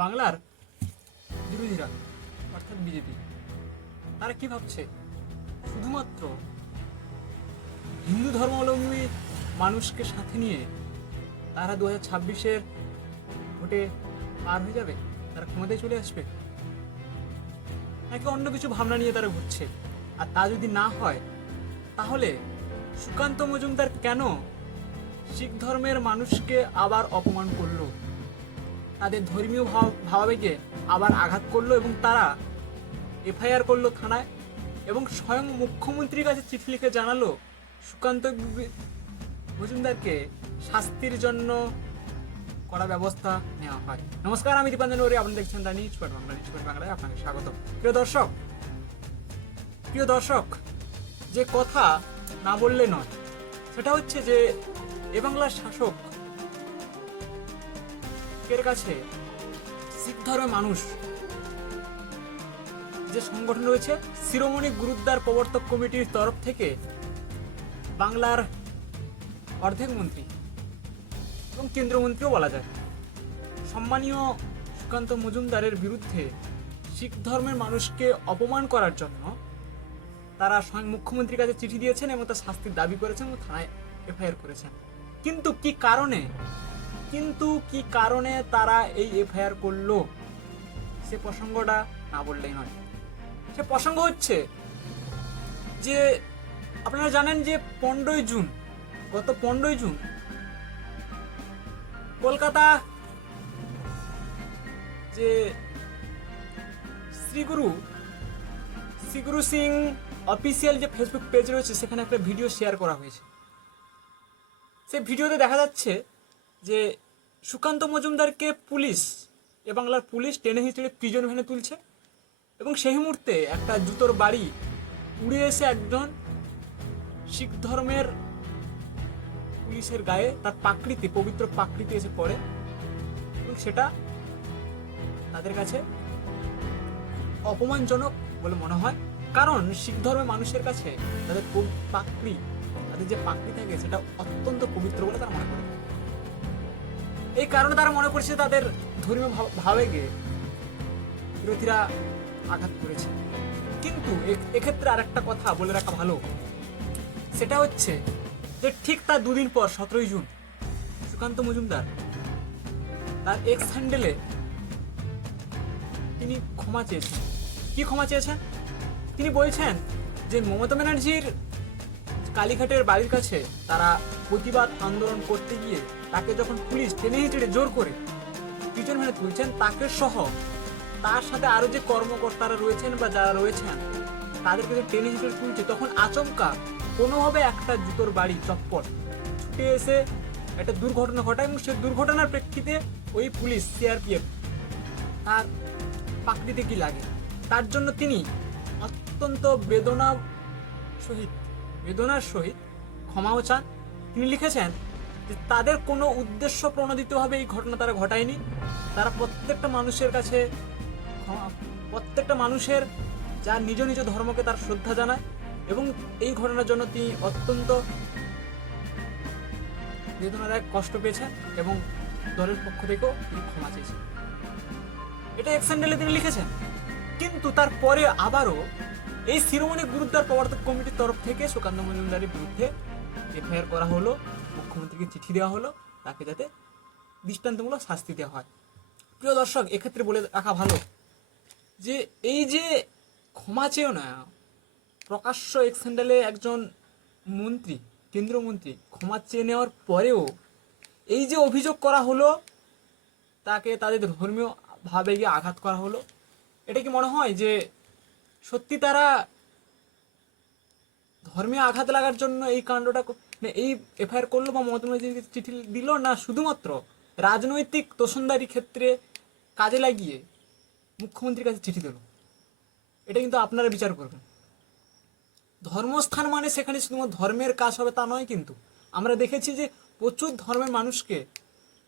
বাংলার বিরোধীরা অর্থাৎ বিজেপি তারা কি ভাবছে শুধুমাত্র হিন্দু ধর্মাবলম্বী মানুষকে সাথে নিয়ে তারা 2026-এর ভোটে পার হয়ে যাবে, তারা ক্ষমতায় চলে আসবে, নাকি অন্য কিছু ভাবনা নিয়ে তারা ঘুরছে? আর তা যদি না হয় তাহলে সুকান্ত মজুমদার কেন শিখ ধর্মের মানুষকে আবার অপমান করলো, তাদের ধর্মীয় ভাবাবেগে আবার আঘাত করলো এবং তারা এফআইআর করলো থানায় এবং স্বয়ং মুখ্যমন্ত্রীর কাছে চিঠি লিখে জানালো সুকান্ত মজুমদারকে শাস্তির জন্য কড়া ব্যবস্থা নেওয়া হয়। নমস্কার, আমি দীপাঞ্জন ওরে, আপনি দেখছেন the news point Bangla. News point বাংলায় আপনাকে স্বাগত। প্রিয় দর্শক, যে কথা না বললে নয় সেটা হচ্ছে যে এ বাংলার শাসক এর কাছে শিখ ধর্মের মানুষ যে সংগঠন রয়েছে শিরোমণি গুরুদ্বার প্রবর্তক কমিটির তরফ থেকে বাংলার অর্ধেক মন্ত্রী এবং কেন্দ্রীয় মন্ত্রীও বলা যায় সম্মানীয় সুকান্ত মজুমদারের বিরুদ্ধে শিখ ধর্মের মানুষকে অপমান করার জন্য তারা স্বয়ং মুখ্যমন্ত্রীর কাছে চিঠি দিয়েছেন এবং তার শাস্তির দাবি করেছেন এবং থানায় এফআইআর করেছেন। কিন্তু কি কারণে তারা এই এফআইআর করলো সে প্রসঙ্গটা না বললেই নয়। সে প্রসঙ্গ হচ্ছে যে আপনারা জানেন যে গত 15ই জুন কলকাতা যে শ্রীগুরু সিং অফিসিয়াল যে ফেসবুক পেজ রয়েছে সেখানে একটা ভিডিও শেয়ার করা হয়েছে। সেই ভিডিওতে দেখা যাচ্ছে যে সুকান্ত মজুমদারকে বাংলার পুলিশ টেনে হিঁচড়ে প্রিজন ভ্যানে তুলছে এবং সেই মুহূর্তে একটা জুতোর বাড়ি উড়ে এসে একজন শিখ ধর্মের পুলিশের গায়ে তার পবিত্র পাকড়িতে এসে পড়ে এবং সেটা তাদের কাছে অপমানজনক বলে মনে হয়, কারণ শিখ ধর্মের মানুষের কাছে তাদের যে পাকড়ি থাকে সেটা অত্যন্ত পবিত্র বলে তারা মনে করে। এই কারণে তারা মনে করছে তাদের ধর্মীয় ভাবেগে বিরোধীরা আঘাত করেছে। কিন্তু এক্ষেত্রে আরেকটা কথা বলে রাখা ভালো, সেটা হচ্ছে যে ঠিক তার দুদিন পর 17ই জুন সুকান্ত মজুমদার তার এক্স হ্যান্ডেলে তিনি ক্ষমা চেয়েছেন। কি ক্ষমা চেয়েছেন? তিনি বলছেন যে মমতা ব্যানার্জির কালীঘাটের বাড়ির কাছে তারা প্রতিবাদ আন্দোলন করতে গিয়ে তাকে যখন পুলিশ টেনে হিঁচড়ে জোর করে পিছন ভ্যানে তুলছেন, তাকে সহ তার সাথে আরো যে কর্মকর্তারা রয়েছেন বা যারা রয়েছেন তাদেরকে টেনে হিঁচড়ে তুলছে, তখন আচমকা কোনোভাবে একটা জুতোর বাড়ি চপ্পল ছুটে এসে একটা দুর্ঘটনা ঘটায় এবং সেই দুর্ঘটনার প্রেক্ষিতে ওই পুলিশ সিআরপিএফ তার পাকড়িতে কি লাগে তার জন্য তিনি অত্যন্ত বেদনার সহিত ক্ষমাও চান। তিনি লিখেছেন যে তাদের কোনো উদ্দেশ্য প্রণোদিতভাবে এই ঘটনা তারা ঘটায়নি, তারা প্রত্যেকটা মানুষের যার নিজ নিজ ধর্মকে তার শ্রদ্ধা জানায় এবং এই ঘটনার জন্য তিনি অত্যন্ত বেদনাদায়ক কষ্ট পেয়েছেন এবং দলের পক্ষ থেকেও তিনি ক্ষমা চেয়েছেন। এটা এক্স হ্যান্ডেলে তিনি লিখেছেন। কিন্তু তারপরে আবারও এই শিরোমণি গুরুদ্বার প্রবর্তক কমিটির তরফ থেকে সুকান্ত মজুমদারের বিরুদ্ধে এফআইআর করা হলো, মুখ্যমন্ত্রীকে চিঠি দেওয়া হলো তাকে যাতে দৃষ্টান্তমূলক শাস্তি দেওয়া হয়। প্রিয় দর্শক, এক্ষেত্রে বলে রাখা ভালো যে এই যে ক্ষমা চেয়েও না, প্রকাশ্য এক্স হ্যান্ডেলে একজন কেন্দ্রীয় মন্ত্রী ক্ষমা চেয়ে নেওয়ার পরেও এই যে অভিযোগ করা হলো তাকে তাদের ধর্মীয় ভাবেগে আঘাত করা হলো, এটা কি মনে হয় যে সত্যি তারা ধর্মীয় আঘাত লাগার জন্য এই কাণ্ডটা এই এফআইআর করলো বা মমতা ব্যানার্জিকে চিঠি দিল, না শুধুমাত্র রাজনৈতিক তোষণদারি ক্ষেত্রে কাজে লাগিয়ে মুখ্যমন্ত্রীর কাছে চিঠি দিল? এটা কিন্তু আপনারা বিচার করবেন। ধর্মস্থান মানে সেখানে শুধুমাত্র ধর্মের কাজ হবে তা নয়, কিন্তু আমরা দেখেছি যে প্রচুর ধর্মের মানুষকে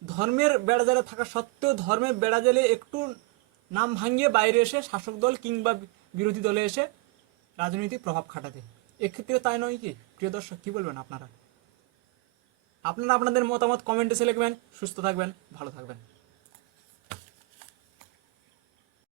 ধর্মের বেড়াজালে থাকা সত্ত্বেও ধর্মের বেড়াজালে একটু নাম ভাঙিয়ে বাইরে এসে শাসক দল কিংবা বিরোধী দলে এসে রাজনৈতিক প্রভাব খাটাতে। এক্ষেত্রেও তাই নয় কি? প্রিয় দর্শক, কি বলবেন আপনারা আপনাদের মতামত কমেন্টে লিখবেন। সুস্থ থাকবেন, ভালো থাকবেন।